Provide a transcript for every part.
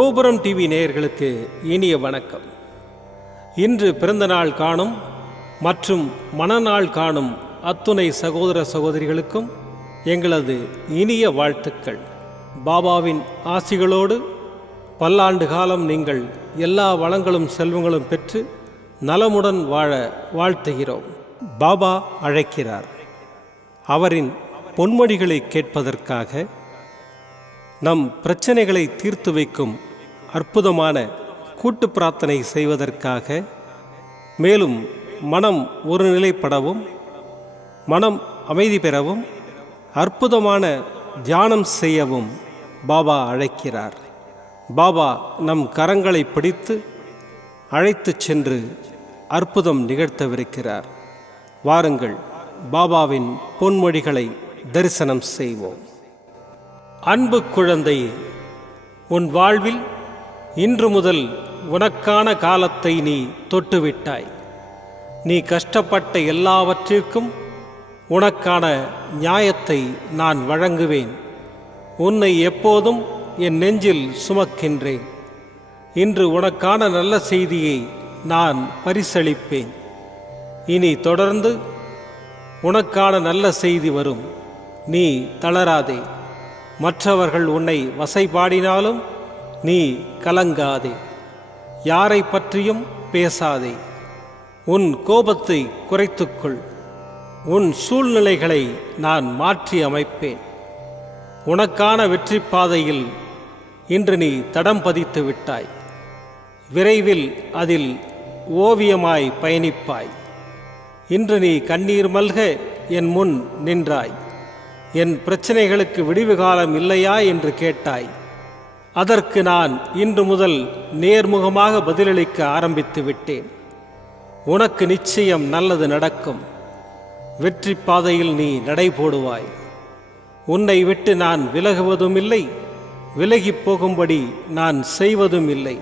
கோபுரம் டிவி நேயர்களுக்கு இனிய வணக்கம். இன்று பிறந்தநாள் காணும் மற்றும் மணநாள் காணும் அத்துணை சகோதர சகோதரிகளுக்கும் எங்களது இனிய வாழ்த்துக்கள். பாபாவின் ஆசிகளோடு பல்லாண்டு காலம் நீங்கள் எல்லா வளங்களும் செல்வங்களும் பெற்று நலமுடன் வாழ வாழ்த்துகிறோம். பாபா அழைக்கிறார். அவரின் பொன்மொழிகளை கேட்பதற்காக, நம் பிரச்சனைகளை தீர்த்து வைக்கும் அற்புதமான கூட்டு பிரார்த்தனை செய்வதற்காக, மேலும் மனம் ஒருநிலைப்படவும் மனம் அமைதி பெறவும் அற்புதமான தியானம் செய்யவும் பாபா அழைக்கிறார். பாபா நம் கரங்களை பிடித்து அழைத்து சென்று அற்புதம் நிகழ்த்தவிருக்கிறார். வாருங்கள், பாபாவின் பொன்மொழிகளை தரிசனம் செய்வோம். அன்பு குழந்தையே, உன் வாழ்வில் இன்று முதல் உனக்கான காலத்தை நீ தொட்டுவிட்டாய். நீ கஷ்டப்பட்ட எல்லாவற்றிற்கும் உனக்கான நியாயத்தை நான் வழங்குவேன். உன்னை எப்போதும் என் நெஞ்சில் சுமக்கின்றேன். இன்று உனக்கான நல்ல செய்தியை நான் பரிசளிப்பேன். இனி தொடர்ந்து உனக்கான நல்ல செய்தி வரும். நீ தளராதே. மற்றவர்கள் உன்னை வசைபாடினாலும் நீ கலங்காதே. யாரை பற்றியும் பேசாதே. உன் கோபத்தை குறைத்துக்கொள். உன் சூழ்நிலைகளை நான் மாற்றி அமைப்பேன். உனக்கான வெற்றி பாதையில் இன்று நீ தடம் பதித்து விட்டாய். விரைவில் அதில் ஓவியமாய் பயணிப்பாய். இன்று நீ கண்ணீர் மல்க என் முன் நின்றாய். என் பிரச்சனைகளுக்கு விடிவு காலம் இல்லையா என்று கேட்டாய். அதற்கு நான் இன்று முதல் நேர்முகமாக பதிலளிக்க ஆரம்பித்து விட்டேன். உனக்கு நிச்சயம் நல்லது நடக்கும். வெற்றி பாதையில் நீ நடை போடுவாய். உன்னை விட்டு நான் விலகுவதும் இல்லை, விலகிப் போகும்படி நான் செய்வதும் இல்லை.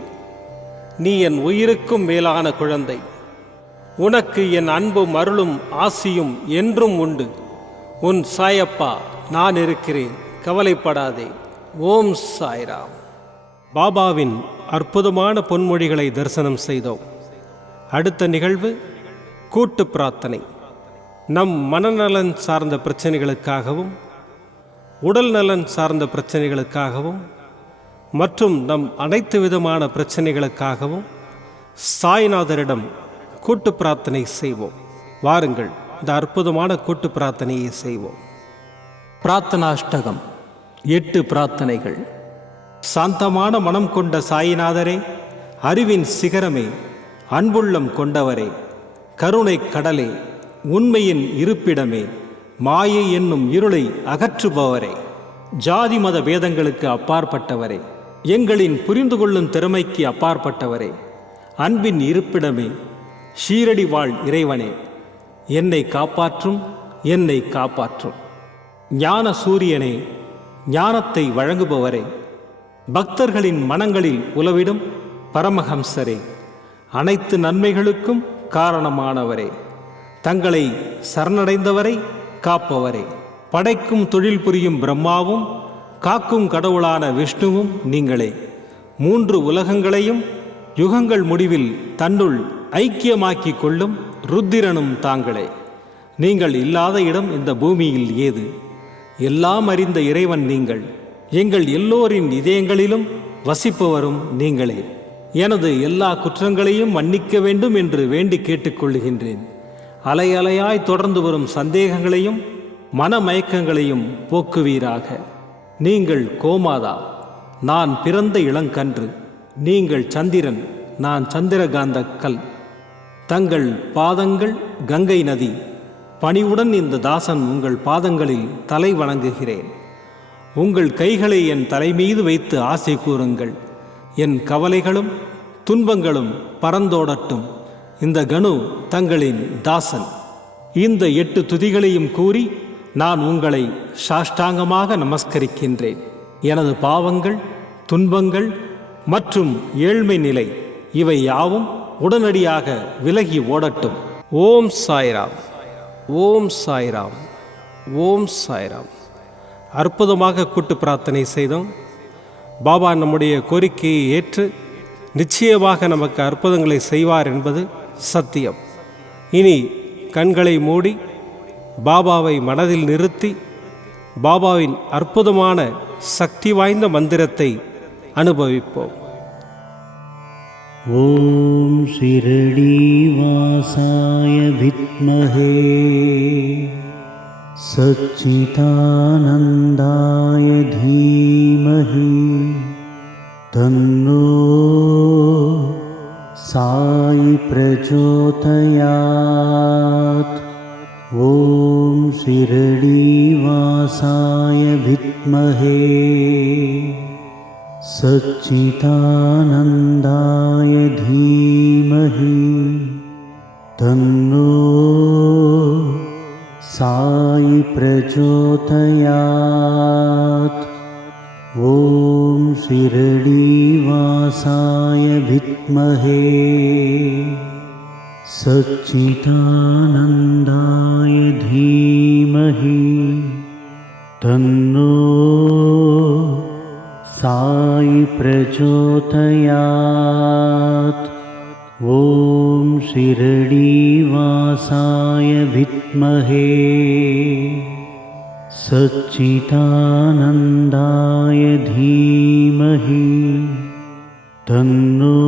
நீ என் உயிருக்கும் மேலான குழந்தை. உனக்கு என் அன்பும் அருளும் ஆசியும் என்றும் உண்டு. உன் சாயப்பா நான் இருக்கிறேன், கவலைப்படாதே. ஓம் சாய்ராம். பாபாவின் அற்புதமான பொன்மொழிகளை தரிசனம் செய்தோம். அடுத்த நிகழ்வு கூட்டு பிரார்த்தனை. நம் மனநலன் சார்ந்த பிரச்சனைகளுக்காகவும், உடல் நலன் சார்ந்த பிரச்சனைகளுக்காகவும் மற்றும் நம் அனைத்து விதமான பிரச்சனைகளுக்காகவும் சாய்நாதரிடம் கூட்டு பிரார்த்தனை செய்வோம். வாருங்கள், இந்த அற்புதமான கூட்டு பிரார்த்தனையை செய்வோம். பிரார்த்தனாஷ்டகம். 8 பிரார்த்தனைகள். சாந்தமான மனம் கொண்ட சாயிநாதரே, அறிவின் சிகரமே, அன்புள்ளம் கொண்டவரே, கருணை கடலே, உண்மையின் இருப்பிடமே, மாயை என்னும் இருளை அகற்றுபவரே, ஜாதி மத பேதங்களுக்கு அப்பாற்பட்டவரே, எங்களின் புரிந்து கொள்ளும் திறமைக்கு அப்பாற்பட்டவரே, அன்பின் இருப்பிடமே, ஷீரடி வாழ் இறைவனே, என்னை காப்பாற்றும், என்னை காப்பாற்றும். ஞான சூரியனே, ஞானத்தை வழங்குபவரே, பக்தர்களின் மனங்களில் உலவிடும் பரமஹம்சரே, அனைத்து நன்மைகளுக்கும் காரணமானவரே, தங்களை சரணடைந்தவரை காப்பவரே, படைக்கும் தொழில் புரியும் பிரம்மாவும் காக்கும் கடவுளான விஷ்ணுவும் நீங்களே. 3 உலகங்களையும் யுகங்கள் முடிவில் தன்னுள் ஐக்கியமாக்கிக் கொள்ளும் ருத்திரனும் தாங்களே. நீங்கள் இல்லாத இடம் இந்த பூமியில் ஏது? எல்லாம் அறிந்த இறைவன் நீங்கள். எங்கள் எல்லோரின் இதயங்களிலும் வசிப்பவரும் நீங்களே. எனது எல்லா குற்றங்களையும் மன்னிக்க வேண்டும் என்று வேண்டி கேட்டுக்கொள்ளுகின்றேன். அலை அலையாய் தொடர்ந்து வரும் சந்தேகங்களையும் மனமயக்கங்களையும் போக்குவீராக. நீங்கள் கோமாதா, நான் பிறந்த இளங்கன்று. நீங்கள் சந்திரன், நான் சந்திரகாந்த கல். தங்கள் பாதங்கள் கங்கை நதி. பணிவுடன் இந்த தாசன் உங்கள் பாதங்களில் தலை வணங்குகிறேன். உங்கள் கைகளை என் தலைமீது வைத்து ஆசை கூறுங்கள். என் கவலைகளும் துன்பங்களும் பறந்தோடட்டும். இந்த கணு தங்களின் தாசன். இந்த 8 துதிகளையும் கூறி நான் உங்களை சாஷ்டாங்கமாக நமஸ்கரிக்கின்றேன். எனது பாவங்கள், துன்பங்கள் மற்றும் ஏழ்மை நிலை இவை யாவும் உடனடியாக விலகி ஓடட்டும். ஓம் சாய்ராம். ஓம் சாய்ராம். ஓம் சாய்ராம். அற்புதமாக கூட்டு பிரார்த்தனை செய்தோம். பாபா நம்முடைய கோரிக்கையை ஏற்று நிச்சயமாக நமக்கு அற்புதங்களை செய்வார் என்பது சத்தியம். இனி கண்களை மூடி பாபாவை மனதில் நிறுத்தி பாபாவின் அற்புதமான சக்தி வாய்ந்த மந்திரத்தை அனுபவிப்போம். ஓம் ஷிரடி வாசாய வித்மஹே சச்சிதானந்தாய தீமஹி தன்னோ சாயி பிரச்சோதயாத். ஓம் ஷிரடி வாசாய வித்மஹே சச்சிதானந்தாய தீமஹி தன்னோ சாயி பிரச்சோதயாத். ஓம் ஷிரடி வாசாய வித்மஹே சச்சிதானந்தாய தீமஹி தன்னோ சாயி பிரச்சோதயாத். ஓம் ஷிரடி வாசாய வித்மஹே சச்சிதானந்தாய தீமஹி தன்னோ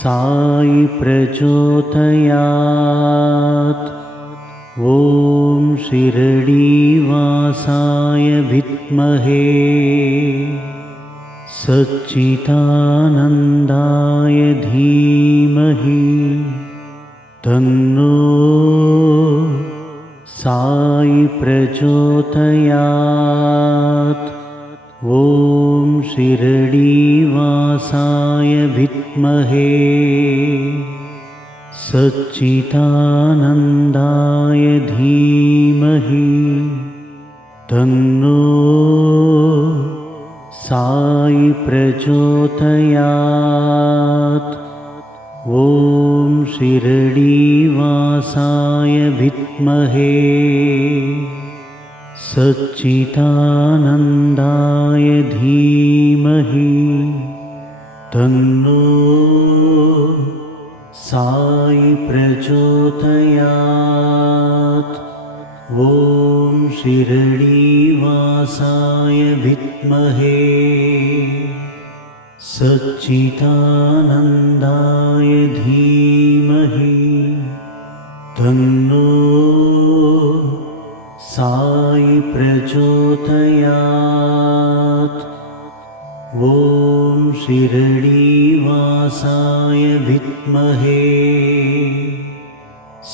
சாயி பிரச்சோதயாத். ஓம் ஷிரடி வாசாய வித்மஹே சச்சிதானந்தாய தீமஹி தன்னோ சாயி பிரச்சோதயாத். ஓம் ஷிரடி வாசாய வித்மஹே சச்சிதானந்தாய தீமஹி தன்னோ சாயி பிரச்சோதயாத். ஓம் ஷிரடி வாசாய வித்மஹே சச்சிதானந்தாய தீமஹி தன்னோ சாயி பிரச்சோதயாத். ஓம் ஷிரடி வாசாய வித்மஹே சச்சிதானந்தாய தீமஹி தன்னோ சாயி பிரச்சோதயாத். ஓம் ஷிரடி வாசாய வித்மஹே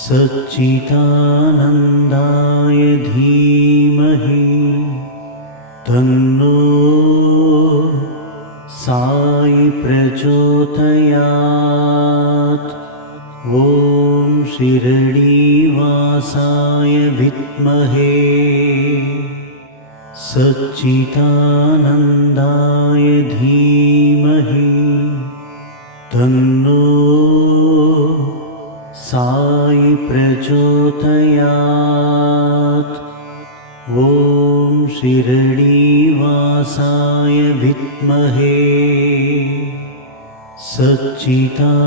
சச்சிதானந்தாய தீமஹி தன்னோ சாயி பிரச்சோதயாத். ஓம் ஷிரடி வாசாய வித்மஹே சச்சிதானந்தாய தீமஹி தன்னோ சாயி பிரச்சோதயாத். ஓம் ஷிரடி வாசாய வித்மஹே சச்சிதானந்தாய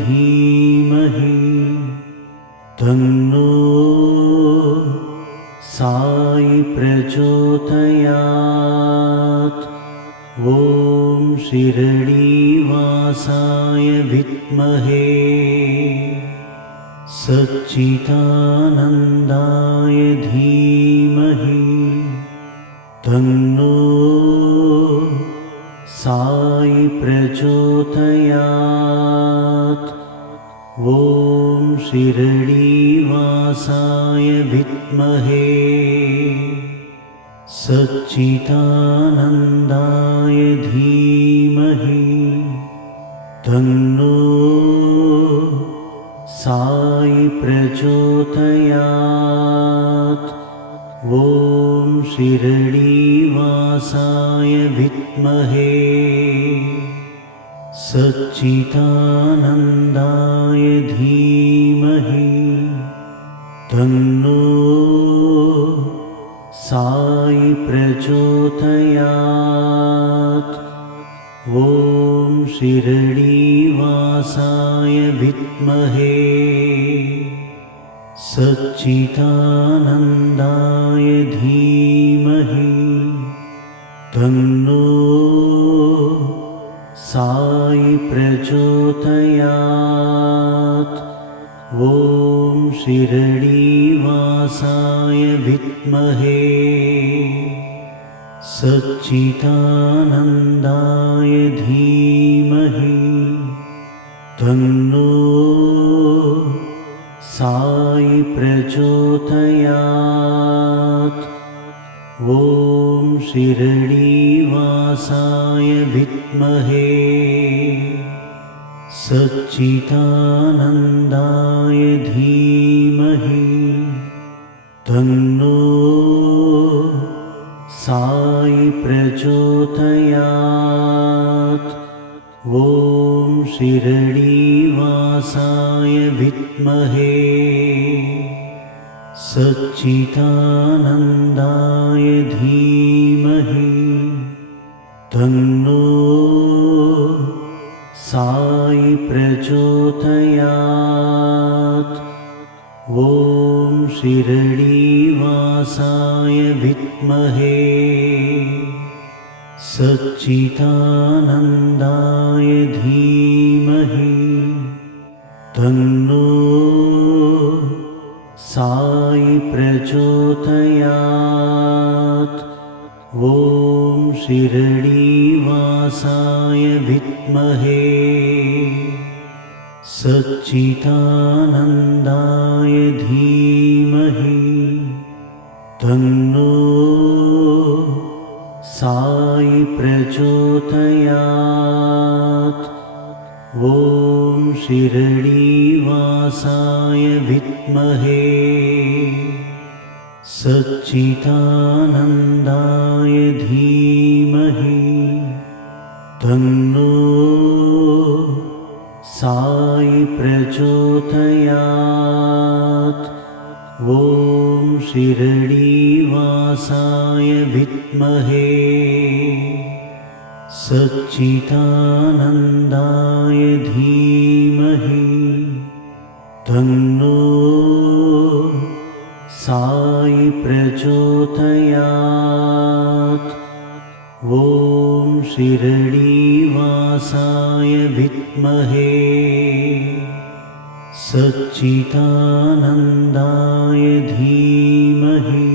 தீமஹி தன்னோ சாயி பிரச்சோதயாத். ஓம் ஷிரடி வாசாய வித்மஹே சச்சிதானந்தாய தீமஹி தன்னோ சாயி பிரச்சோதயாத். ஓம் ஷிரடி வாசாய வித்மஹே சச்சிதானந்தாய தீமஹி தன்னோ சாயி பிரச்சோதயாத். ஓம் ஷிரடி வாசாய வித்மஹே சச்சிதானந்தாய தீமஹி தன்னோ சாயி பிரச்சோதயாத். प्रचोदयात्। ॐ शिरडीवासाय विद्महे सच्चिदानन्दाय धीमहि तन्नो साई प्रचोदयात्। ॐ शिरडीवासाय विद्महे सच्चिदानन्दाय धीमहि तन्नो साई प्रचोदयात्। ॐ शिरडीवासाय विद्महे सच्चिदानन्दाय धीमहि तन्नो साई प्रचोदयात्। ॐ शिरडीवासाय विद्महे सच्चिदानन्दाय धीमहि तन्नो साई प्रचोदयात्। ॐ शिरडीवासाय विद्महे सच्चिदानन्दाय धीमहि तन्नो साई प्रचोदयात्। ॐ शिरडीवासाय विद्महे सच्चिदानन्दाय धीमहि तन्नो साई प्रचोदयात्। ॐ शिरडीवासाय विद्महे सच्चिदानन्दाय धीमहि तन्नो साई प्रचोदयात्। ॐ शिरडीवासाय विद्महे सच्चिदानन्दाय धीमहि तन्नो साई प्रचोदयात्। ॐ शिरडीवासाय विद्महे सच्चिदानन्दाय धीमहि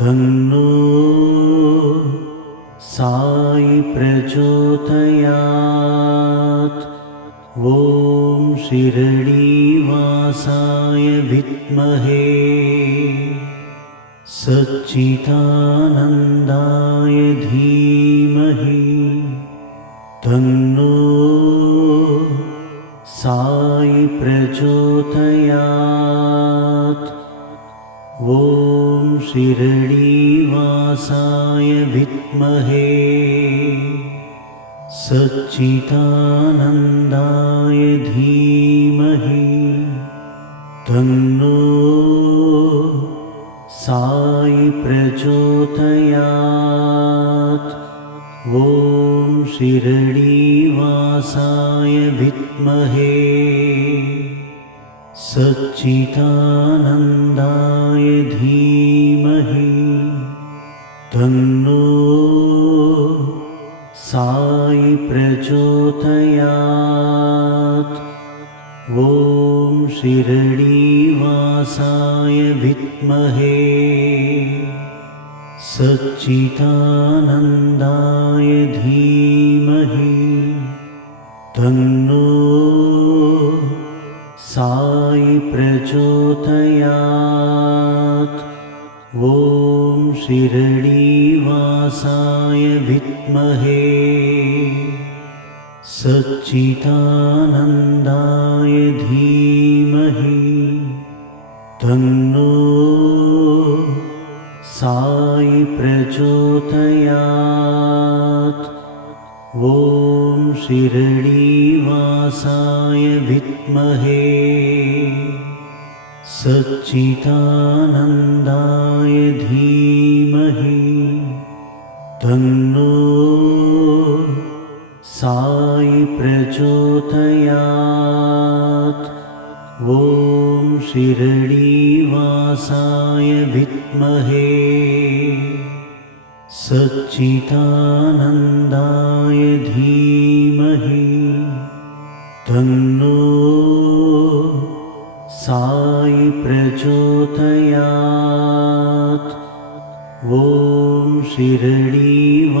तन्नो साई प्रचोदयात्। ॐ शिरडीवासाय विद्महे सच्चिदानन्दाय धीमहि तन्नो साई प्रचोदयात्। ॐ शिरडीवासाय विद्महे सच्चिदानन्दाय धीमहि तन्नो साई प्रचोदयात्। ॐ शिरडीवासाय विद्महे सच्चिदानन्दाय धीमहि तन्नो साई प्रचोदयात्। ॐ शिरडीवासाय विद्महे सच्चिदानन्दाय धीमहि तन्नो साई प्रचोदयात्। ॐ शिरडीवासाय विद्महे सच्चिदानन्दाय धीमहि तन्नो साई प्रचोदयात्। ॐ शिरडीवासाय विद्महे सच्चिदानन्दाय धीमहि तन्नो साई प्रचोदयात्। ॐ शिरडीवासाय विद्महे सच्चिदानन्दाय धीमहि तन्नो साई प्रचोदयात्। ॐ शिरडीवासाय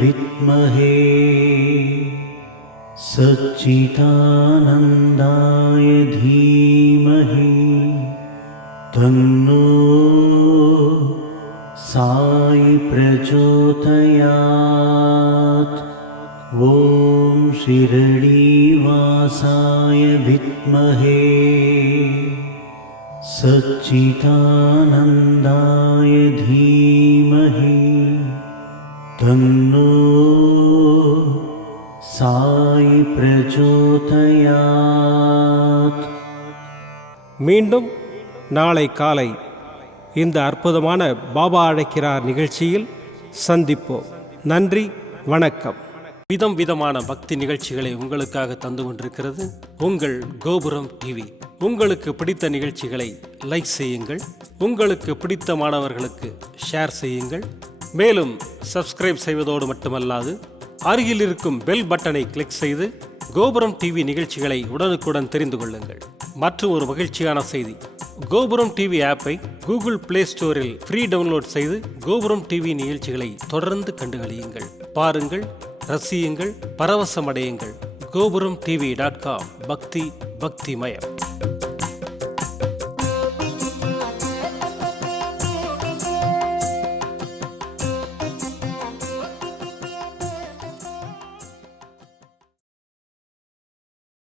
विद्महे सच्चिदानन्दाय धीमहि तन्नो साई प्रचोदयात्। ॐ शिरडीवासाय विद्महे सच्चिदानन्दाय धीमहि तन्नो साई प्रचोदयात्। மீண்டும் நாளை காலை இந்த அற்புதமான பாபா அழைக்கிறார் நிகழ்ச்சியில் சந்திப்போம். நன்றி, வணக்கம். விதம் விதமான பக்தி நிகழ்ச்சிகளை உங்களுக்காக தந்து கொண்டிருக்கிறது உங்கள் கோபுரம் டிவி. உங்களுக்கு பிடித்த நிகழ்ச்சிகளை லைக் செய்யுங்கள், உங்களுக்கு பிடித்த மாணவர்களுக்கு ஷேர் செய்யுங்கள். மேலும் சப்ஸ்கிரைப் செய்வதோடு மட்டுமல்லாது அருகில் இருக்கும் பெல் பட்டனை கிளிக் செய்து கோபுரம் டிவி நிகழ்ச்சிகளை உடனுக்குடன் தெரிந்து கொள்ளுங்கள். மற்றும் ஒரு மகிழ்ச்சியான செய்தி, கோபுரம் டிவி ஆப்பை கூகுள் பிளே ஸ்டோரில் ஃப்ரீ டவுன்லோட் செய்து கோபுரம் டிவி நிகழ்ச்சிகளை தொடர்ந்து கண்டுகளியுங்கள், பாருங்கள், ரசியுங்கள், பரவசமடையுங்கள். gopuramtv.com. பக்தி பக்திமயம்.